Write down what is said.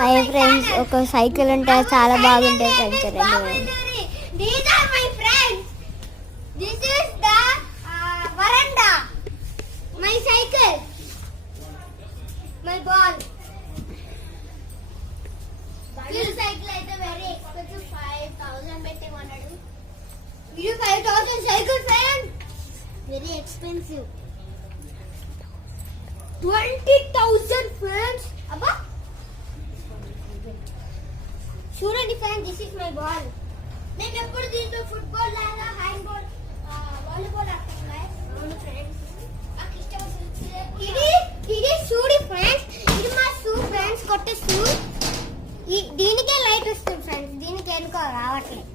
Hi friends, ఒక సైకిల్ ఉంటే చాలా బాగుంటుంది friends. These are my friends. This is the veranda. My cycle. My ball. This cycle is very expensive. 5,000 betti vanadu. You 5,000 cycle friend? Very expensive. 20,000 friends. Abba. చూడండి friends, this is my ball. నేను ఎప్పుడు దీంతో ఫుట్బాల్ లేదా hand ball volleyball ఆడుతున్నాను ఫ్రెండ్స్. నాకు ఇష్టం ఇది చూడి ఫ్రెండ్స్, ఇది మా షూ ఫ్రెండ్స్, కొత్త షూ. దీనికే లైట్ వస్తుంది ఫ్రెండ్స్, దీనికి ఎందుకో రావట్లేదు.